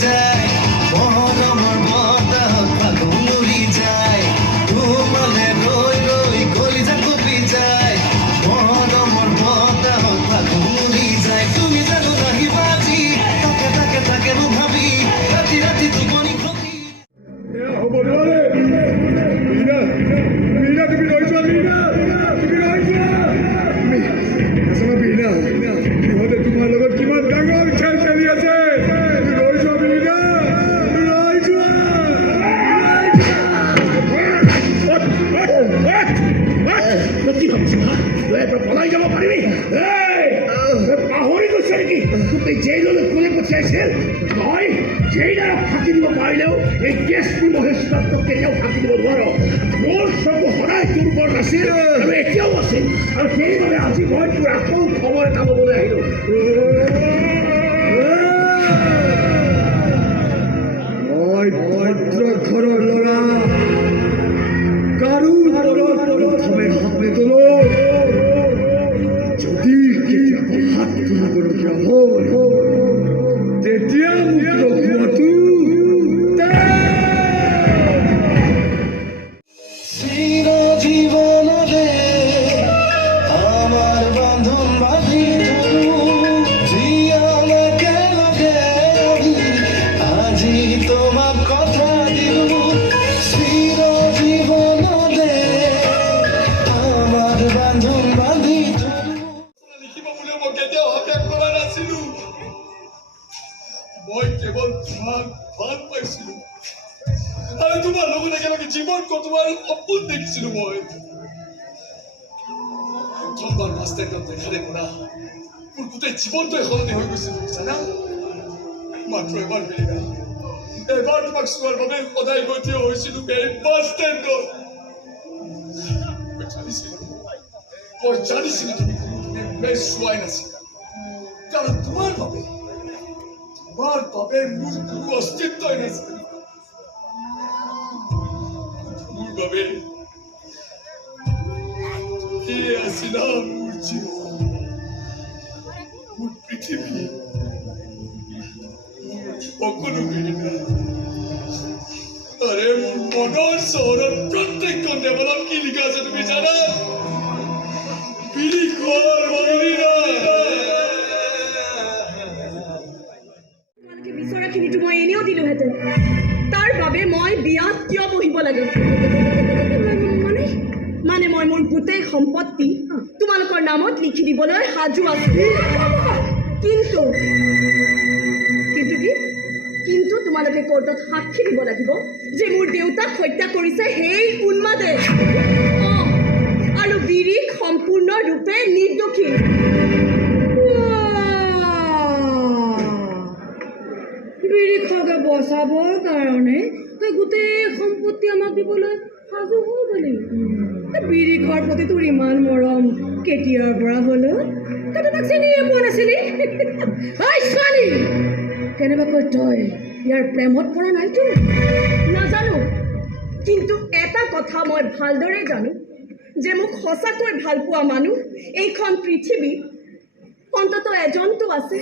যায় মৰমৰ বতাহত ফাগুন উৰি যায় তোমালে ৰৈ ৰৈ কলিজা কঁপি যায় মৰমৰ বতাহত ফাগুন উৰি যায় তুমি জানো নাহিবা আজি তাকে তাকে তাকে মই ভাবি ৰাতি ৰাতি টোপনি খতি হ'ব নোৱাৰে মীনা মীনা তুমি ৰৈ যোৱা মীনা তুমি ৰৈ যোৱা মীনা ইহঁতে তোমাৰ লগত কিমান ডাঙৰ খেল খেলি আছে তুমি ৰৈ যোৱা মীনা ৰৈ যোৱা কি ভাবিছ পলাই যাব পাৰিবি পাহৰি গৈছে নেকি তোকে জেইললৈ কোনে পঠিয়াইছিল তই জেইলাৰক ফাঁকি দিব পাৰিলেও এই কেছটো মহেশ্বৰক তোক কেতিয়াও ফাঁকি দিব নোৱাৰ মোৰ চকু সদায় তোৰ ওপৰত আছিল আৰু এতিয়াও আছিল আৰু সেইবাবে আজি মই তোৰ আকৌ খবৰ এটা ল'বলৈ আহিলোঁ মই ভদ্ৰ ঘৰৰ ল'ৰা কাৰো প্ৰথমে হাত নিদিলো যদি কেতিয়াবা হাত তুলিবলগীয়া হ'ল তেতিয়া মোক ৰখোৱাটো চিৰজীৱনলে আমাৰ বান্ধোন বান্ধি থলো জীয়াম একেলগে আমি আজি তোমাক কথা দিলো চিৰজীৱনলে আমাৰ বান্ধোন বান্ধি থলো লিখিব বুলিও মই কেতিয়াও আশা কৰা নাছিলো মই কেৱল তোমাক ভাল পাইছিলো আৰু তোমাৰ লগত একেলগে জীৱন কটোৱাৰ সপোন দেখিছিলো মই প্ৰথমবাৰ বাছ ষ্টেণ্ডত দেখাৰে পৰা মোৰ গোটেই জীৱনটোৱে সলনি হৈ গৈছিল জানা মাত্ৰ এবাৰ মিলিনা এবাৰ তোমাক চোৱাৰ বাবে সদায় গৈ থিয় হৈছিলো এই বাছ ষ্টেণ্ডত মই জানিছিলো তুমি কোনোদিনে চোৱাই নাছিলা কাৰণ তোমাৰ বাবে মোৰ কোনো অস্তিত্বই নাছিল মোৰ বাবে এয়ে আছিলা মোৰ জীৱন মোৰ পৃথিৱী সকলো মিলিনা আৰে মোৰ মনৰ চহৰত প্ৰত্যেকখন দেৱালত কি লিখা আছে তুমি জানা বিড়ি খোৱাৰ মৰিনা বিচৰাখিনিতো মই এনেও দিলোহেঁতেন তাৰ বাবে মই বিয়াত কিয় বহিব লাগে মানে মই মোৰ গোটেই সম্পত্তি তোমালোকৰ নামত লিখি দিবলৈ সাজু আছো কিন্তু কিন্তু কি কিন্তু তোমালোকে কোৰ্টত সাক্ষী দিব লাগিব যে মোৰ দেউতাক হত্যা কৰিছে সেই উন্মাদে আৰু বিৰিক সম্পূৰ্ণৰূপে নিৰ্দোষী বিৰিখকে বচাবৰ কাৰণে তই গোটেই সম্পত্তি আমাক দিবলৈ সাজু হৈ গলি বিৰিখৰ প্ৰতি তোৰ ইমান মৰম কেতিয়াৰ পৰা হলো তই তোমাক চিনিয়ে পোৱা নাছিলি ছোৱালী কেনেবাকৈ তই ইয়াৰ প্ৰেমত পৰা নাইতো নাজানো কিন্তু এটা কথা মই ভালদৰে জানো যে মোক সঁচাকৈ ভাল পোৱা মানুহ এইখন পৃথিৱীত অন্ততঃ এজনটো আছে